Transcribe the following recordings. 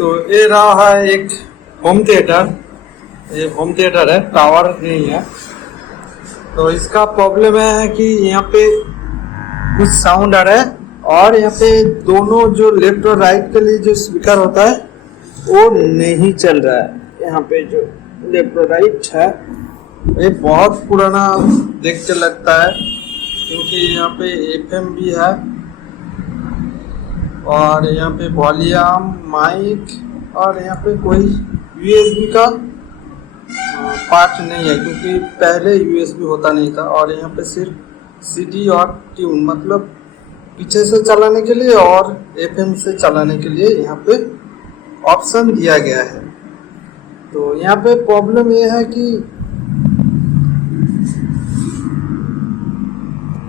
तो ये रहा है एक होम थिएटर। ये होम थिएटर है, टावर नहीं है। तो इसका प्रॉब्लम है कि यहाँ पे कुछ साउंड आ रहा है और यहाँ पे दोनों जो लेफ्ट और राइट के लिए जो स्पीकर होता है वो नहीं चल रहा है। यहाँ पे जो लेफ्ट और राइट है ये बहुत पुराना देख के लगता है, क्योंकि यहाँ पे एफएम भी है और यहाँ पे वॉल्यूम, माइक और यहाँ पे कोई यूएसबी का पार्ट नहीं है, क्योंकि पहले यूएसबी होता नहीं था। और यहाँ पे सिर्फ सीडी और ट्यून, मतलब पीछे से चलाने के लिए और एफएम से चलाने के लिए यहाँ पे ऑप्शन दिया गया है। तो यहाँ पे प्रॉब्लम ये है कि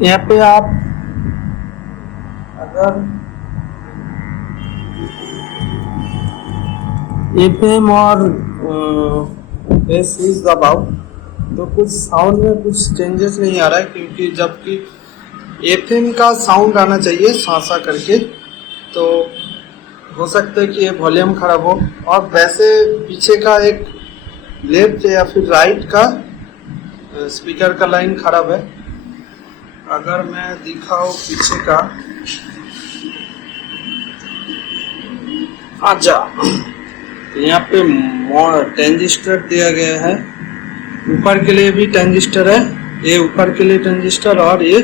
यहाँ पे आप अगर एफएम और स्विच दबाओ तो कुछ साउंड में कुछ चेंजेस नहीं आ रहा है, क्योंकि जबकि एफएम का साउंड आना चाहिए साँसा करके। तो हो सकता है कि ये वॉल्यूम खराब हो, और वैसे पीछे का एक लेफ्ट या फिर राइट का स्पीकर का लाइन खराब है। अगर मैं दिखाऊं पीछे का, आजा, तो यहाँ पे ट्रांजिस्टर दिया गया है। ऊपर के लिए भी ट्रांजिस्टर है, ये ऊपर के लिए ट्रांजिस्टर और ये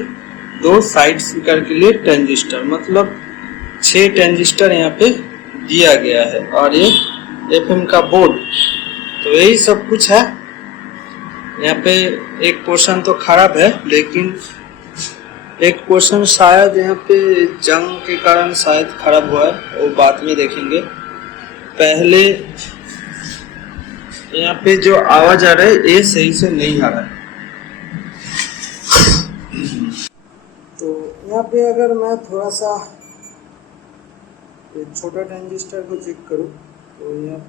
दो साइड स्पीकर के लिए ट्रांजिस्टर, मतलब 6 ट्रांजिस्टर यहाँ पे दिया गया है। और ये एफएम का बोर्ड, तो यही सब कुछ है। यहाँ पे एक पोर्शन तो खराब है, लेकिन एक पोर्शन शायद यहाँ पे जंग के कारण शायद खराब हुआ है, वो बाद में देखेंगे। पहले यहाँ पे जो आवाज आ रहा है ये सही से नहीं आ रहा है। तो यहाँ पे अगर मैं थोड़ा सा छोटा ट्रांजिस्टर को चेक करूँ तो यहाँ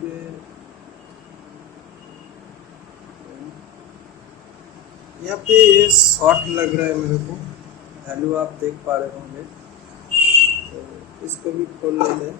पे ये शॉर्ट लग रहा है मेरे को। वैल्यू आप देख पा रहे होंगे, तो इसको भी खोल लेते हैं।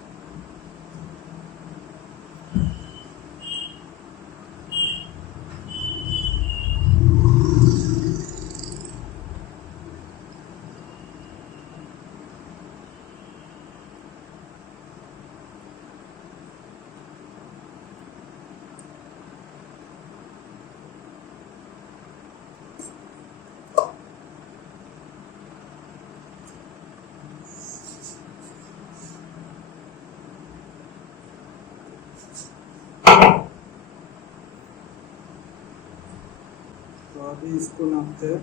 तो अभी इसको नापते हैं।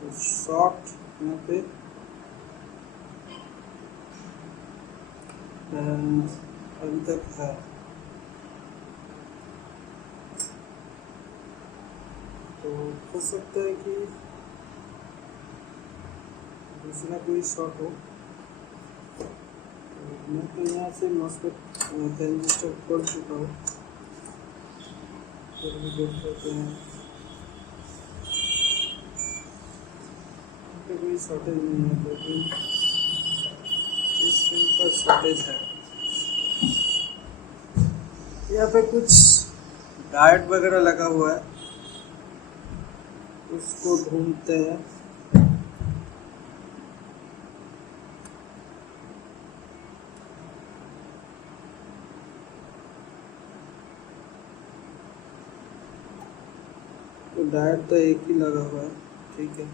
तो शॉर्ट यहाँ पे अभी तक है। तो हो सकता है कि दूसरा कोई शॉर्ट हो। तो मैं तो यहाँ से मॉस्फेट ट्रांजिस्टर खोल चुका हूँ, फिर भी देख सकते हैं कोई शॉर्टेज नहीं है, लेकिन इस पिन पर शॉर्टेज है। यहाँ पे कुछ डायोड वगैरह लगा हुआ है, उसको ढूंढते हैं। तो डायोड तो एक ही लगा हुआ है, ठीक है।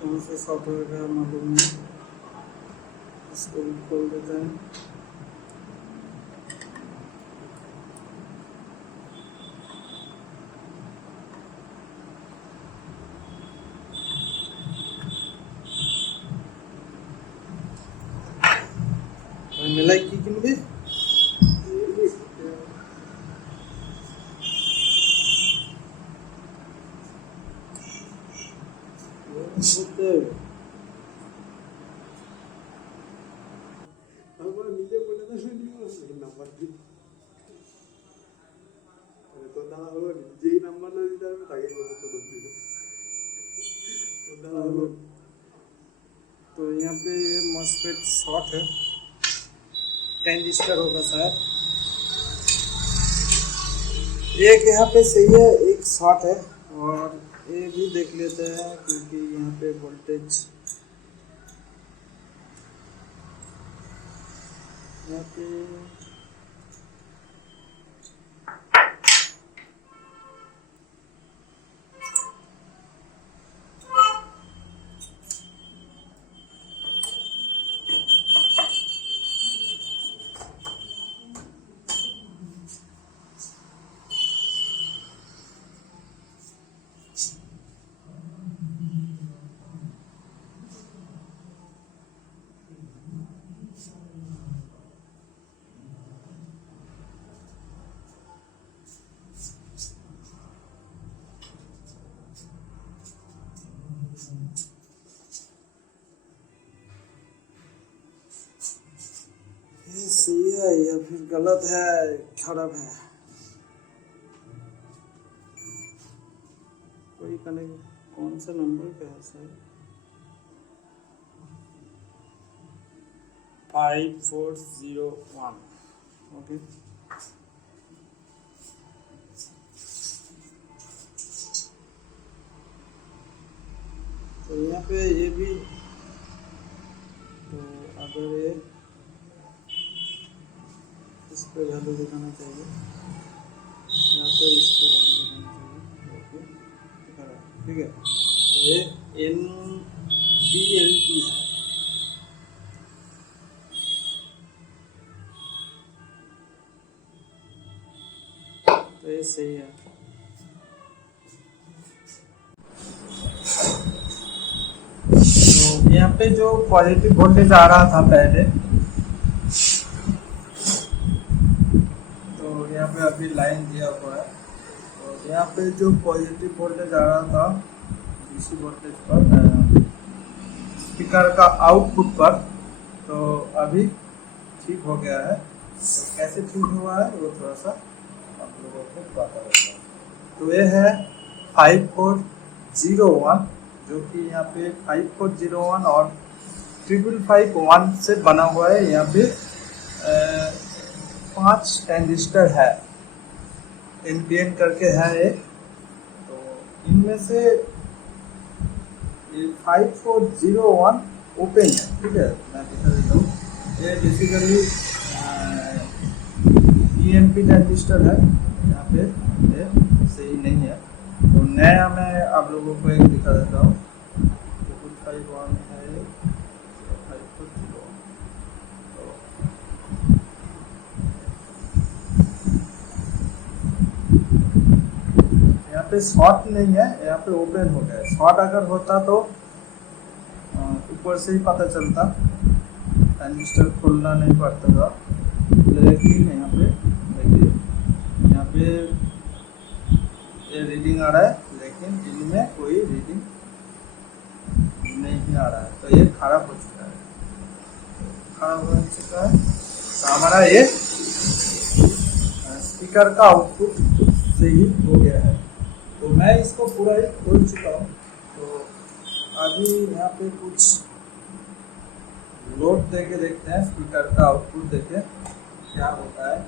कहाँ से शॉर्ट होगा मालूम नहीं। इसको भी खोल देते हैं। मिलाई की किनबे নিজে বলে না শুনি নাম্বার দিই তো দাদা হলো যেই নাম্বার না দিতে হবে তাকে বলে চলো দিবে দাদা হলো। तो यहाँ पे ये मॉस्फेट शॉर्ट है, ट्रांजिस्टर होगा शायद। एक यहाँ पे सही है, एक शॉर्ट है। और ये भी देख लेते हैं क्योंकि यहाँ पे वोल्टेज यहाँ पे ये सही है या फिर गलत है, खराब है। कोई कनेक्ट कौन सा नंबर पे है सर? 5401। ओके, तो यहाँ पे ये भी, तो अगर ये इस पे वैल्यू दिखाना चाहिए या तो इस पे वैल्यू दिखाना चाहिए। ओके, ठीक है। तो ये NPNP है। तो ये सही है। तो यहाँ पे जो पॉजिटिव वोल्टेज आ रहा था पहले, यहाँ पे अभी लाइन दिया हुआ है। तो यहाँ पे जो पॉजिटिव वोल्टेज आ रहा था डीसी वोल्टेज पर स्पीकर का आउटपुट पर, तो अभी ठीक हो गया है। तो कैसे ठीक हुआ है वो थोड़ा सा आप लोगों को बताता रहता है। तो ये है 5401, जो कि यहाँ पे 5401 और 5551 से बना हुआ है। यहाँ पे 5 ट्रांजिस्टर है, NPN करके है एक। तो इनमें से 5401 ओपन है, ठीक है। मैं दिखा देता हूँ। ये बेसिकली EMP ट्रांजिस्टर है, यहाँ पे ये सही नहीं है। तो नया मैं आप लोगों को एक दिखा देता हूँ। 5451 है, 5401। यहाँ पे शॉर्ट नहीं है, यहाँ पे ओपन हो गया है। शॉर्ट अगर होता तो ऊपर से ही पता चलता, ट्रांजिस्टर खोलना नहीं पड़ता था। लेकिन यहाँ पे देखिए, यहाँ पे ये रीडिंग आ रहा है, लेकिन इनमें कोई रीडिंग नहीं आ रहा है। तो ये खराब हो चुका है, खराब हो चुका है। तो हमारा ये स्पीकर का आउटपुट से ही हो गया है। तो मैं इसको पूरा ही खोल चुका हूँ। तो अभी यहाँ पे कुछ लोड देके देखते हैं, स्पीकर का आउटपुट देखे क्या होता है।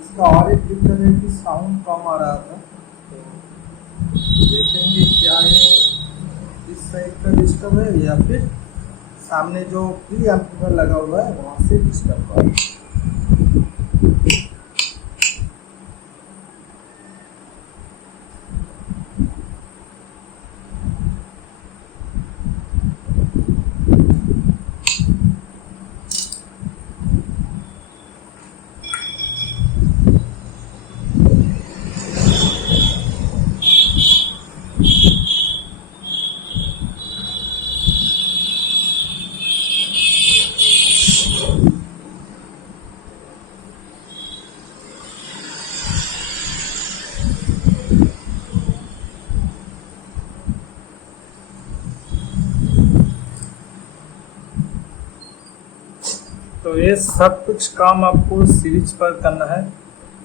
इसका और एक दिक्कत है कि साउंड कम आ रहा था। तो देखेंगे क्या है, इस साइड का डिस्टर्ब है या फिर सामने जो प्री एम्पलीफायर लगा हुआ है वहाँ से डिस्टर्ब हुआ है। तो ये सब कुछ काम आपको सीरीज पर करना है।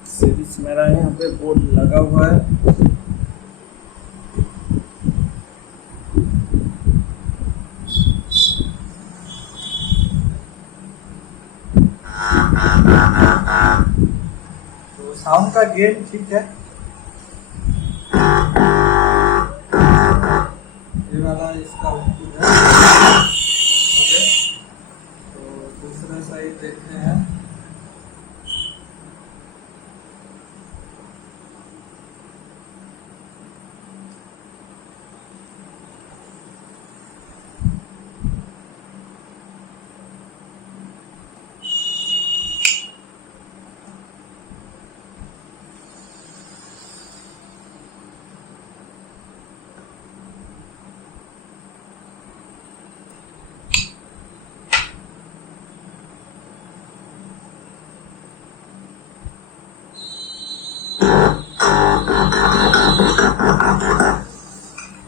सीरीज मेरा यहाँ पे बोर्ड लगा हुआ है। तो साउंड का गेन ठीक है। ये वाला इसका आउटपुट है। ओके, तो दूसरा साइड देखते हैं।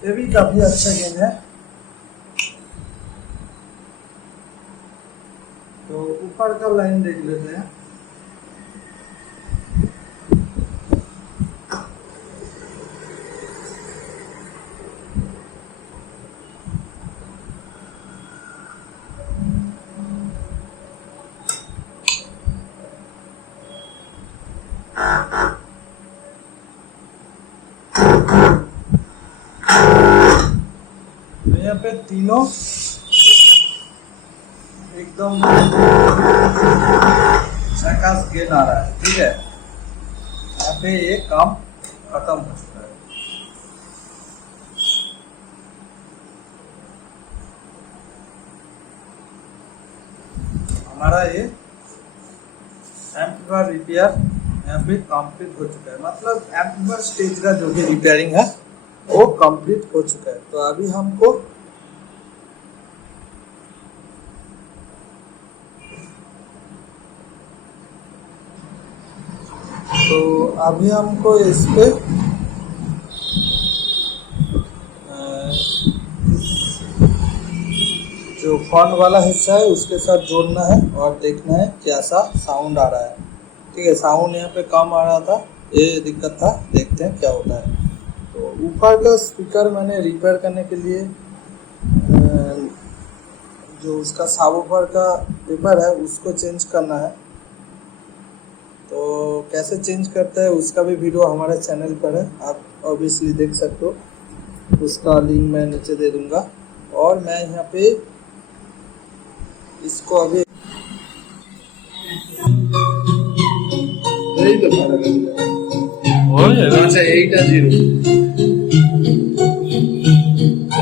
ये भी काफी अच्छा गेम है। तो ऊपर का लाइन देख लेते हैं। यहाँ पे तीनों एकदम झकास गेन आ रहा है। ठीक है, यहाँ पे ये काम खत्म हो चुका है। हमारा ये एम्पलीफायर रिपेयर यहाँ पे कंप्लीट हो चुका है। मतलब एम्पलीफायर स्टेज का जो भी रिपेयरिंग है वो कंप्लीट हो चुका है। तो अभी हमको इस पे जो फन वाला हिस्सा है उसके साथ जोड़ना है और देखना है कैसा साउंड आ रहा है। ठीक है, साउंड यहाँ पे कम आ रहा था, ये दिक्कत था। देखते हैं क्या होता है। तो ऊपर का स्पीकर मैंने रिपेयर करने के लिए जो उसका सबवूफर का पेपर है उसको चेंज करना है। तो कैसे चेंज करता है उसका भी वीडियो हमारे चैनल पर है, आप ऑब्वियसली देख सकते हो। उसका लिंक मैं नीचे दे दूंगा। और मैं यहाँ पे इसको अभी यही तो फर्क है। अच्छा, এইটা 0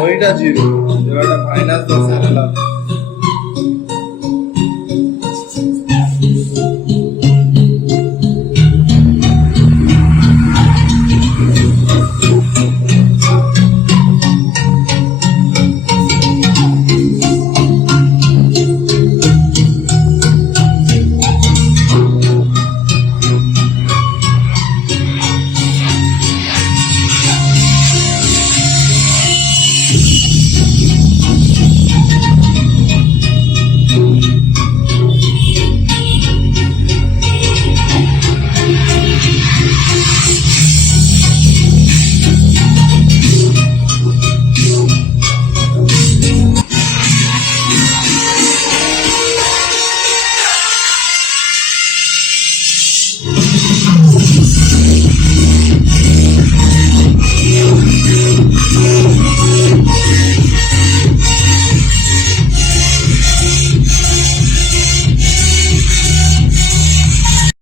ওইটা 0 এবারে মাইনাস 10 এর লাভ।